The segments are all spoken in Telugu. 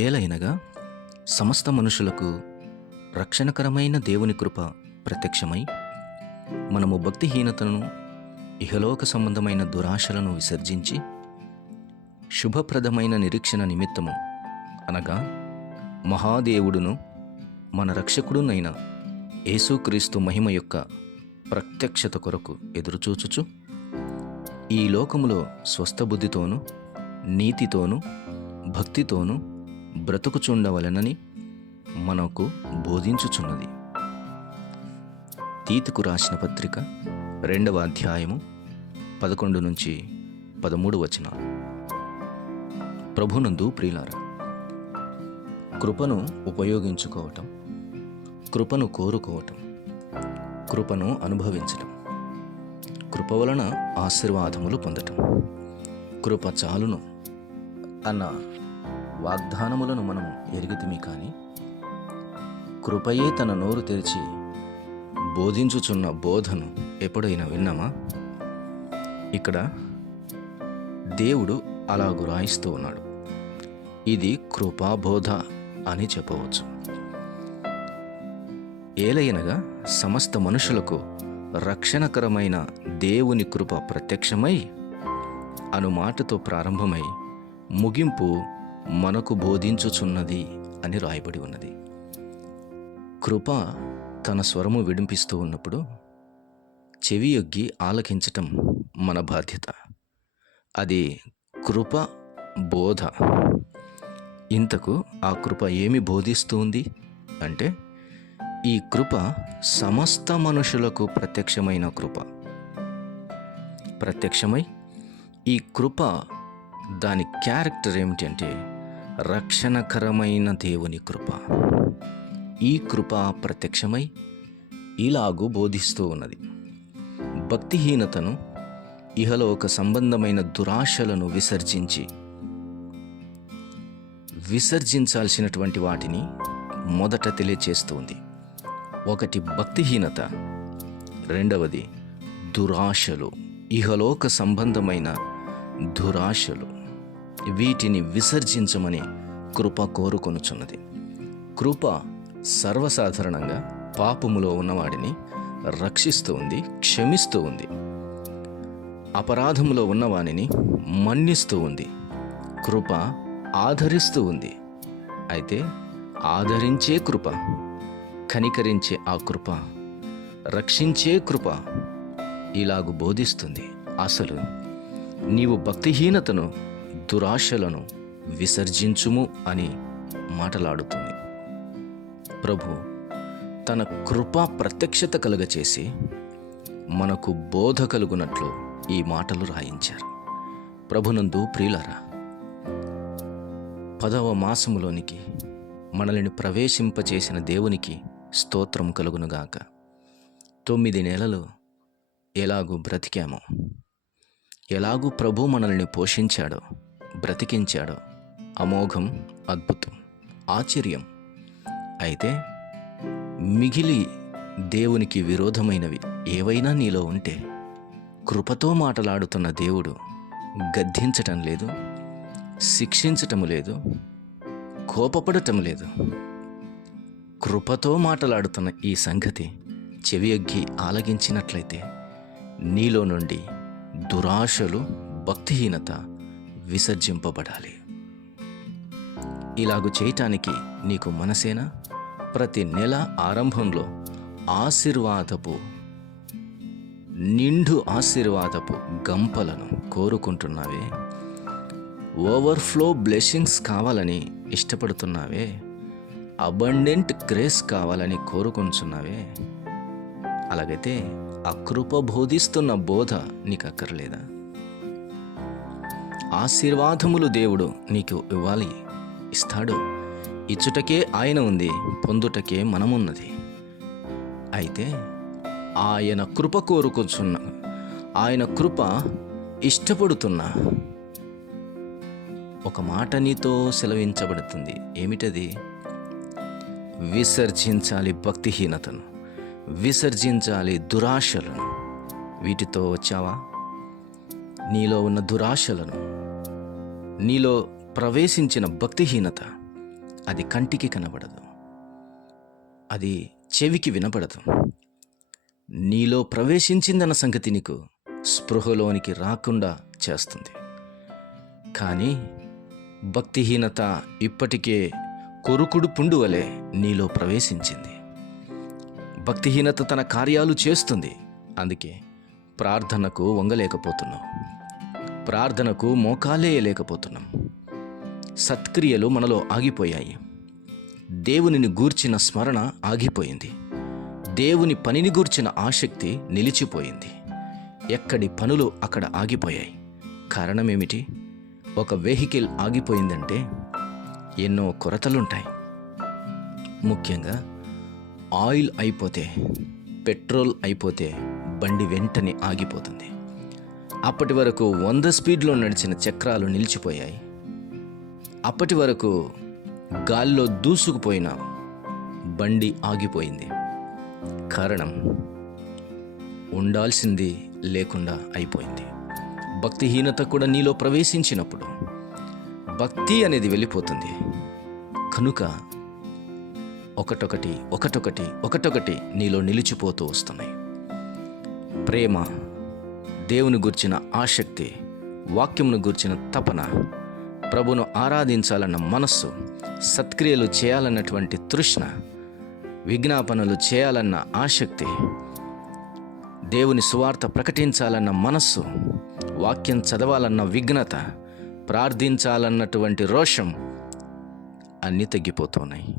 ఏలైనగా సమస్త మనుషులకు రక్షణకరమైన దేవుని కృప ప్రత్యక్షమై మనము భక్తిహీనతను ఇహలోక సంబంధమైన దురాశలను విసర్జించి శుభప్రదమైన నిరీక్షణ నిమిత్తము అనగా మహాదేవుడును మన రక్షకుడునైన యేసుక్రీస్తు మహిమ యొక్క ప్రత్యక్షత కొరకు ఎదురుచూచుచు ఈ లోకములో స్వస్థబుద్ధితోనూ నీతితోనూ భక్తితోనూ బ్రతుకుచుండవలెనని మనకు బోధించుచున్నది. తీతుకు రాసిన పత్రిక రెండవ అధ్యాయము పదకొండు నుంచి పదమూడు వచన. ప్రభునందు ప్రియులార కృపను ఉపయోగించుకోవటం కృపను కోరుకోవటం కృపను అనుభవించటం కృప వలన ఆశీర్వాదములు పొందటం కృప చాలును అన్న వాగ్దానములను మనం ఎరిగితిమి కానీ కృపయే తన నోరు తెరిచి బోధించుచున్న బోధను ఎప్పుడైనా విన్నామా? ఇక్కడ దేవుడు అలా గురాయిస్తూ ఉన్నాడు. ఇది కృపాబోధ అని చెప్పవచ్చు. ఏలయనగా సమస్త మనుషులకు రక్షణకరమైన దేవుని కృప ప్రత్యక్షమై అను మాటతో ప్రారంభమై ముగింపు మనకు బోధించుచున్నది అని రాయబడి ఉన్నది. కృప తన స్వరము విడిపిస్తూ ఉన్నప్పుడు చెవి యొగ్గి ఆలకించటం మన బాధ్యత. అది కృప బోధ. ఇంతకు ఆ కృప ఏమి బోధిస్తుంది అంటే ఈ కృప సమస్త మనుషులకు ప్రత్యక్షమైన కృప. ప్రత్యక్షమై ఈ కృప దాని క్యారెక్టర్ ఏమిటి అంటే రక్షణకరమైన దేవుని కృప. ఈ కృప ప్రత్యక్షమై ఇలాగు బోధిస్తూ ఉన్నది. భక్తిహీనతను ఇహలోక సంబంధమైన దురాశలను విసర్జించి విసర్జించాల్సినటువంటి వాటిని మొదట తెలియచేస్తుంది ఒకటి భక్తిహీనత రెండవది దురాశలు ఇహలోక సంబంధమైన దురాశలు. వీటిని విసర్జించమని కృప కోరుకొనుచున్నది. కృప సర్వసాధారణంగా పాపములో ఉన్నవాడిని రక్షిస్తూ ఉంది క్షమిస్తూ ఉంది. అపరాధములో ఉన్నవానిని మన్నిస్తూ ఉంది. కృప ఆదరిస్తూ ఉంది. అయితే ఆదరించే కృప కనికరించే ఆ కృప రక్షించే కృప ఇలాగు బోధిస్తుంది. అసలు నీవు భక్తిహీనతను దురాశలను విసర్జించుము అని మాటలాడుతుంది. ప్రభు తన కృపా ప్రత్యక్షత కలుగచేసి మనకు బోధ కలుగునట్లు ఈ మాటలు రాయించారు. ప్రభునందు ప్రియులరా పదవ మాసములోనికి మనల్ని ప్రవేశింపచేసిన దేవునికి స్తోత్రం కలుగునుగాక. తొమ్మిది నెలలు ఎలాగూ బ్రతికామో ఎలాగూ ప్రభు మనల్ని పోషించాడో బ్రతికించాడో. అమోఘం అద్భుతం ఆశ్చర్యం. అయితే మిగిలి దేవునికి విరోధమైనవి ఏవైనా నీలో ఉంటే కృపతో మాటలాడుతున్న దేవుడు గద్దించటం లేదు శిక్షించటం లేదు కోపపడటం లేదు. కృపతో మాటలాడుతున్న ఈ సంగతి చెవియొగ్గి ఆలగించినట్లయితే నీలో నుండి దురాశలు భక్తిహీనత విసర్జింపబడాలి. ఇలాగు చేయటానికి నీకు మనసేనా? ప్రతి నెల ఆరంభంలో ఆశీర్వాదపు నిండు ఆశీర్వాదపు గంపలను కోరుకుంటున్నావే? ఓవర్ఫ్లో బ్లెస్సింగ్స్ కావాలని ఇష్టపడుతున్నావే? అబండెంట్ గ్రేస్ కావాలని కోరుకుంటున్నావే? అలాగైతే అకృప బోధిస్తున్న బోధ నీకు అక్కర్లేదా ఆశీర్వాదములు దేవుడు నీకు ఇవ్వాలి. ఇస్తాడు. ఇచ్చుటకే ఆయన ఉంది పొందుటకే మనమున్నది. అయితే ఆయన కృప కోరుకొచ్చున్న ఆయన కృప ఇష్టపడుతున్న ఒక మాట నీతో సెలవించబడుతుంది. ఏమిటది? విసర్జించాలి భక్తిహీనతను విసర్జించాలి దురాశలను. వీటితో వచ్చావా? నీలో ఉన్న దురాశలను నీలో ప్రవేశించిన భక్తిహీనత అది కంటికి కనబడదు. అది చెవికి వినపడదు నీలో ప్రవేశించిందన్న సంగతి నీకు స్పృహలోనికి రాకుండా చేస్తుంది. కానీ భక్తిహీనత ఇప్పటికే కొరుకుడు పుండు వలె నీలో ప్రవేశించింది. భక్తిహీనత తన కార్యాలు చేస్తుంది. అందుకే ప్రార్థనకు వంగలేకపోతున్నాం ప్రార్థనకు మోకాలేయలేకపోతున్నాం సత్క్రియలు మనలో ఆగిపోయాయి. దేవునిని గూర్చిన స్మరణ ఆగిపోయింది. దేవుని పనిని గూర్చిన ఆసక్తి నిలిచిపోయింది. ఎక్కడి పనులు అక్కడ ఆగిపోయాయి. కారణమేమిటి? ఒక వెహికల్ ఆగిపోయిందంటే ఎన్నో కొరతలుంటాయి. ముఖ్యంగా ఆయిల్ అయిపోతే పెట్రోల్ అయిపోతే బండి వెంటనే ఆగిపోతుంది. అప్పటి వరకు వంద స్పీడ్లో నడిచిన చక్రాలు నిలిచిపోయాయి. అప్పటి వరకు గాల్లో దూసుకుపోయిన బండి ఆగిపోయింది. కారణం ఉండాల్సింది లేకుండా అయిపోయింది. భక్తిహీనత కూడా నీలో ప్రవేశించినప్పుడు భక్తి అనేది వెళ్ళిపోతుంది. కనుక ఒకటొకటి ఒకటొకటి ఒకటొకటి నీలో నిలిచిపోతూ వస్తున్నాయి. ప్రేమ దేవుని గుర్చిన ఆసక్తి వాక్యమును గుర్చిన తపన ప్రభును ఆరాధించాలన్న మనస్సు సత్క్రియలు చేయాలన్నటువంటి తృష్ణ విజ్ఞాపనలు చేయాలన్న ఆసక్తి దేవుని సువార్త ప్రకటించాలన్న మనస్సు వాక్యం చదవాలన్న విఘ్నత ప్రార్థించాలన్నటువంటి రోషం అన్నీ తగ్గిపోతున్నాయి.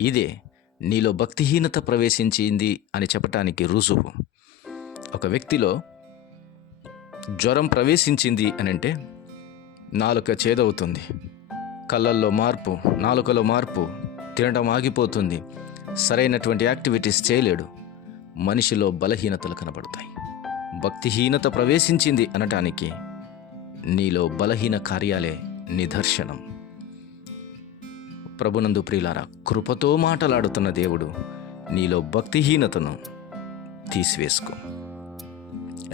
ఇదే నీలో భక్తిహీనత ప్రవేశించింది అని చెప్పటానికి రుజువు. ఒక వ్యక్తిలో జ్వరం ప్రవేశించింది అని అంటే నాలుక చేదవుతుంది. కళ్ళల్లో మార్పు నాలుకలో మార్పు తినడం ఆగిపోతుంది. సరైనటువంటి యాక్టివిటీస్ చేయలేడు. మనిషిలో బలహీనతలు కనబడతాయి. భక్తిహీనత ప్రవేశించింది అనటానికి నీలో బలహీన కార్యాలే నిదర్శనం. ప్రభునందు ప్రియులారా కృపతో మాటలాడుతున్న దేవుడు నీలో భక్తిహీనతను తీసివేసుకో.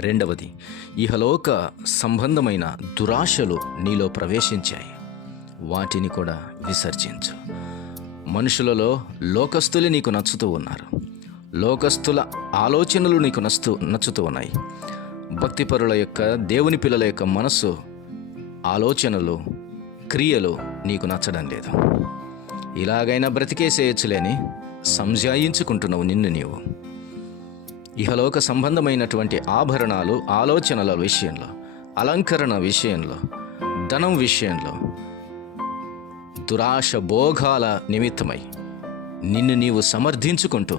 రెండవది ఇహలోక సంబంధమైన దురాశలు నీలో ప్రవేశించాయి. వాటిని కూడా విసర్జించు. మనుషులలో లోకస్తులే నీకు నచ్చుతూ ఉన్నారు. లోకస్తుల ఆలోచనలు నీకు నచ్చుతూ నచ్చుతూ ఉన్నాయి. భక్తిపరుల యొక్క దేవుని పిల్లల యొక్క మనస్సు ఆలోచనలు క్రియలు నీకు నచ్చడం లేదు. ఇలాగైనా బ్రతికేసేయచ్చులేని సంజాయించుకుంటున్నావు నిన్ను నీవు. ఇహలోక సంబంధమైనటువంటి ఆభరణాలు ఆలోచనల విషయంలో అలంకరణ విషయంలో ధనం విషయంలో దురాశ భోగాల నిమిత్తమై నిన్ను నీవు సమర్థించుకుంటూ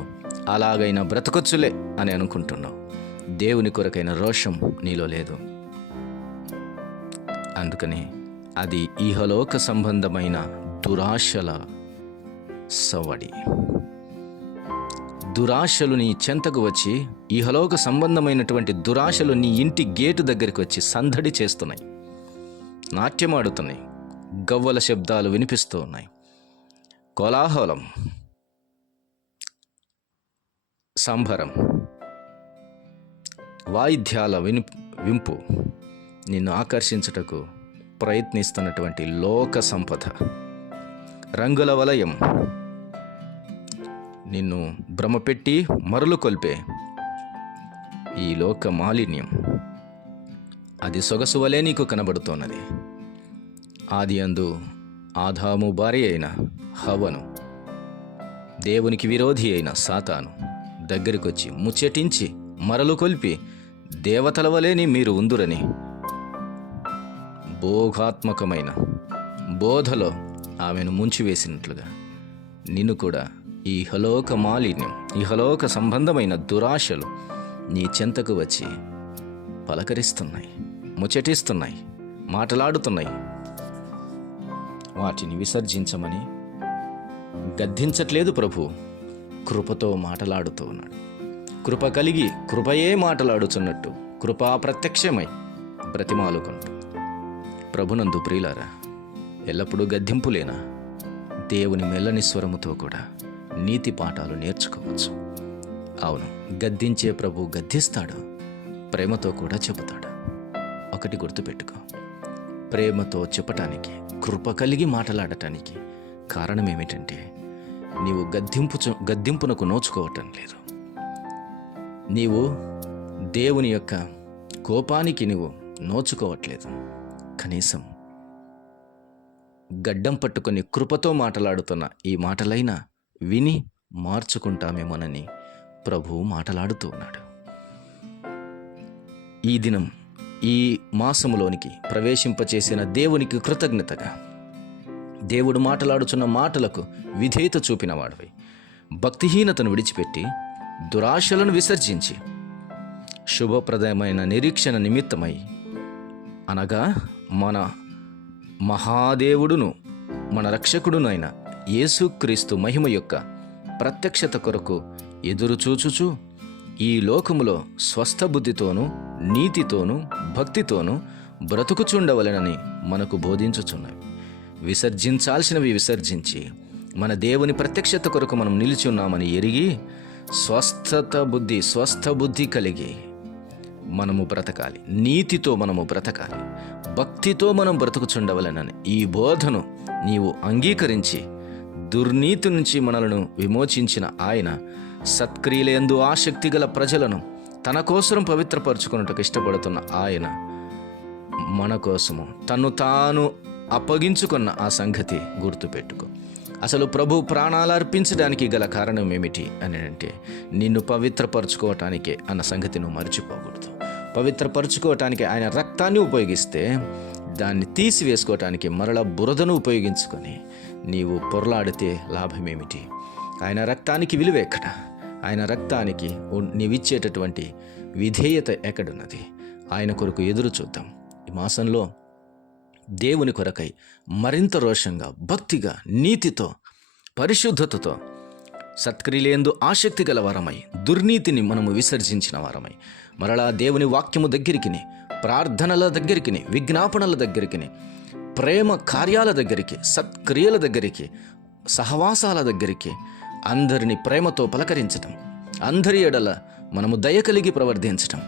అలాగైనా బ్రతకొచ్చులే అని అనుకుంటున్నావు. దేవుని కొరకైన రోషం నీలో లేదు. అందుకని అది ఇహలోక సంబంధమైన దురాశల సవడి. దురాశలు నీ చెంతకు వచ్చి ఇహలోక సంబంధమైనటువంటి దురాశలు నీ ఇంటి గేటు దగ్గరికి వచ్చి సందడి చేస్తున్నాయి. నాట్యమాడుతున్నాయి. గవ్వల శబ్దాలు వినిపిస్తూ ఉన్నాయి. కోలాహలం. సంభరం వాయిద్యాల విని వింపు. నిన్ను ఆకర్షించుటకు ప్రయత్నిస్తున్నటువంటి లోక సంపద. రంగుల వలయం. నిన్ను భ్రమపెట్టి మరలు కొల్పే. ఈ లోక మాలిన్యం. అది సొగసు వలె నీకు కనబడుతోన్నది. ఆది అందు ఆదాము భార్య అయిన హవను. దేవునికి విరోధి అయిన సాతాను దగ్గరికొచ్చి ముచ్చటించి మరలు కొల్పి దేవతల వలేని మీరు ఉందురని. భోగాత్మకమైన బోధలో ఆమెను ముంచివేసినట్లుగా నిన్ను కూడా ఇహలోక మాలిన్యం ఇహలోక సంబంధమైన దురాశలు నీ చెంతకు వచ్చి పలకరిస్తున్నాయి ముచ్చటిస్తున్నాయి మాటలాడుతున్నాయి. వాటిని విసర్జించమని గద్దించట్లేదు ప్రభు. కృపతో మాటలాడుతూ ఉన్నాడు. కృప కలిగి కృపయే మాటలాడుచున్నట్టు కృపా ప్రత్యక్షమై బ్రతిమాలుకుంటూ. ప్రభునందు ప్రియులారా ఎల్లప్పుడూ గద్దింపులేనా? దేవుని మెల్లని స్వరముతో కూడా. నీతి పాఠాలు నేర్చుకోవచ్చు. అవును గద్దించే ప్రభు గద్దిస్తాడు. ప్రేమతో కూడా చెబుతాడు. ఒకటి గుర్తుపెట్టుకో. ప్రేమతో చెప్పటానికి కృప కలిగి మాట్లాడటానికి కారణం ఏమిటంటే నీవు గద్దింపు గద్దింపునకు నోచుకోవటం లేదు. నీవు దేవుని యొక్క కోపానికి నీవు నోచుకోవట్లేదు. కనీసం గడ్డం పట్టుకొని కృపతో మాట్లాడుతున్న ఈ మాటలైనా విని మార్చుకుంటామేమోనని ప్రభువు మాటలాడుతూ ఉన్నాడు. ఈ దినం ఈ మాసములోనికి ప్రవేశింపచేసిన దేవునికి కృతజ్ఞతగా దేవుడు మాటలాడుచున్న మాటలకు విధేయత చూపినవాడివి భక్తిహీనతను విడిచిపెట్టి దురాశలను విసర్జించి శుభప్రదమైన నిరీక్షణ నిమిత్తమై అనగా మన మహాదేవుడును మన రక్షకుడునైన యేసుక్రీస్తు మహిమ యొక్క ప్రత్యక్షత కొరకు ఎదురుచూచుచు ఈ లోకములో స్వస్థబుద్ధితోనూ నీతితోనూ భక్తితోనూ బ్రతుకుచుండవలెనని మనకు బోధించుచున్నవి విసర్జించాల్సినవి విసర్జించి మన దేవుని ప్రత్యక్షత కొరకు మనం నిలిచి ఉన్నామని ఎరిగి స్వస్థత బుద్ధి స్వస్థ బుద్ధి కలిగి మనము బ్రతకాలి. నీతితో మనము బ్రతకాలి. భక్తితో మనం బ్రతుకుచుండవలనని ఈ బోధను నీవు అంగీకరించి దుర్నీతి నుంచి మనలను విమోచించిన ఆయన సత్క్రియలందు ఆసక్తి గల ప్రజలను తన కోసం పవిత్రపరచుకున్నట్టుకు ఇష్టపడుతున్న ఆయన మన కోసము. తను తాను అప్పగించుకున్న ఆ సంగతి గుర్తుపెట్టుకో. అసలు ప్రభు ప్రాణాలు అర్పించడానికి గల కారణం ఏమిటి అని అంటే నిన్ను పవిత్రపరచుకోవటానికే అన్న సంగతి నువ్వు మర్చిపోకూడదు. పవిత్రపరచుకోవటానికి ఆయన రక్తాన్ని ఉపయోగిస్తే దాన్ని తీసివేసుకోవటానికి మరల బురదను ఉపయోగించుకొని నీవు పొరలాడితే లాభమేమిటి? ఆయన రక్తానికి విలువ ఎక్కడ? ఆయన రక్తానికి నీవిచ్చేటటువంటి విధేయత ఎక్కడున్నది? ఆయన కొరకు ఎదురు చూద్దాం. ఈ మాసంలో దేవుని కొరకై మరింత రోషంగా భక్తిగా నీతితో పరిశుద్ధతతో సత్క్రియలేందు ఆసక్తి గల వారమై దుర్నీతిని మనము విసర్జించిన వారమై మరలా దేవుని వాక్యము దగ్గరికి ప్రార్థనల దగ్గరికి విజ్ఞాపనల దగ్గరికి ప్రేమ కార్యాల దగ్గరికి సత్క్రియల దగ్గరికి సహవాసాల దగ్గరికి అందరిని ప్రేమతో పలకరించటం అందరి ఎడల మనము దయ కలిగి ప్రవర్తించటం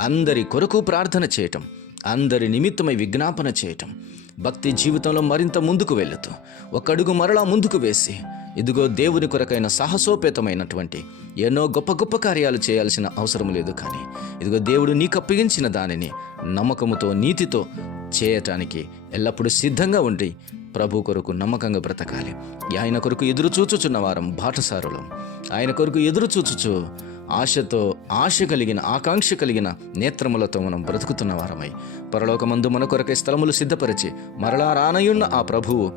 అందరి కొరకు ప్రార్థన చేయటం అందరి నిమిత్తమై విజ్ఞాపన చేయటం భక్తి జీవితంలో మరింత ముందుకు వెళ్ళుతూ ఒకడుగు మరలా ముందుకు వేసి ఇదిగో దేవుని కొరకైన సాహసోపేతమైనటువంటి ఎన్నో గొప్ప గొప్ప కార్యాలు చేయాల్సిన అవసరం లేదు కానీ ఇదిగో దేవుడు నీకు అప్పగించిన దానిని నమ్మకముతో నీతితో చేయటానికి ఎల్లప్పుడూ సిద్ధంగా ఉండి ప్రభు కొరకు నమ్మకంగా బ్రతకాలి. ఆయన కొరకు ఎదురు చూచుచున్న వారం బాటసారులం. ఆయన కొరకు ఎదురు చూచుచు ఆశతో ఆశ కలిగిన ఆకాంక్ష కలిగిన నేత్రములతో మనం బ్రతుకుతున్న వారమై పరలోకమందు మన కొరకై స్థలములు సిద్ధపరిచి మరలా రానయున్న ఆ ప్రభువు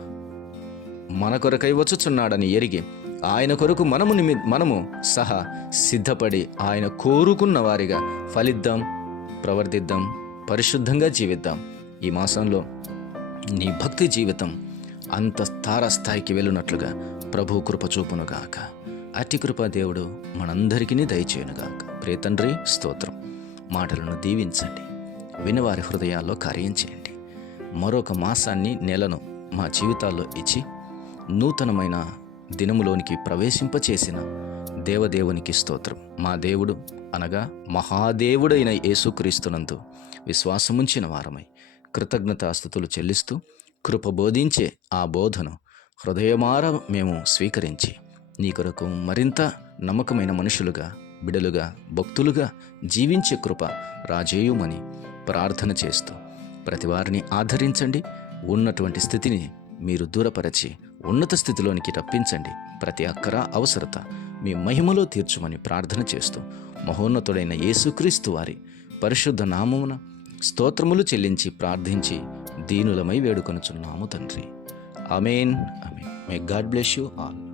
మన కొరకై వచ్చుచున్నాడని ఎరిగి ఆయన కొరకు మనము నిమి మనము సహా సిద్ధపడి ఆయన కోరుకున్న వారిగా ఫలిద్దాం ప్రవర్తిద్దాం పరిశుద్ధంగా జీవిద్దాం. ఈ మాసంలో నీ భక్తి జీవితం అంత తారస్థాయికి వెళ్ళునట్లుగా ప్రభు కృప చూపునుగాక అతి కృప దేవుడు మనందరికీ దయచేయునుగాక ప్రేతండ్రి స్తోత్రం. మాటలను దీవించండి. వినవారి హృదయాల్లో కార్యం చేయండి మరొక మాసాన్ని నెలను మా జీవితాల్లో ఇచ్చి నూతనమైన దినములోనికి ప్రవేశింపచేసిన దేవదేవునికి స్తోత్రం. మా దేవుడు అనగా మహాదేవుడైన యేసుక్రీస్తునందు విశ్వాసముంచిన వారమై కృతజ్ఞతాస్థుతులు చెల్లిస్తూ కృప బోధించే ఆ బోధను హృదయమార మేము స్వీకరించి నీ కొరకు మరింత నమ్మకమైన మనుషులుగా బిడలుగా భక్తులుగా జీవించే కృప రాజేయుమని ప్రార్థన చేస్తూ ప్రతి వారిని ఆదరించండి. ఉన్నటువంటి స్థితిని మీరు దూరపరచి ఉన్నత స్థితిలోనికి రప్పించండి. ప్రతి అక్కర అవసరత మీ మహిమలో తీర్చుమని ప్రార్థన చేస్తూ మహోన్నతుడైన యేసుక్రీస్తు వారి పరిశుద్ధ నామమున స్తోత్రములు చెల్లించి ప్రార్థించి దీనులమై వేడుకొనుచున్నాము తండ్రి. Amen amen may God bless you all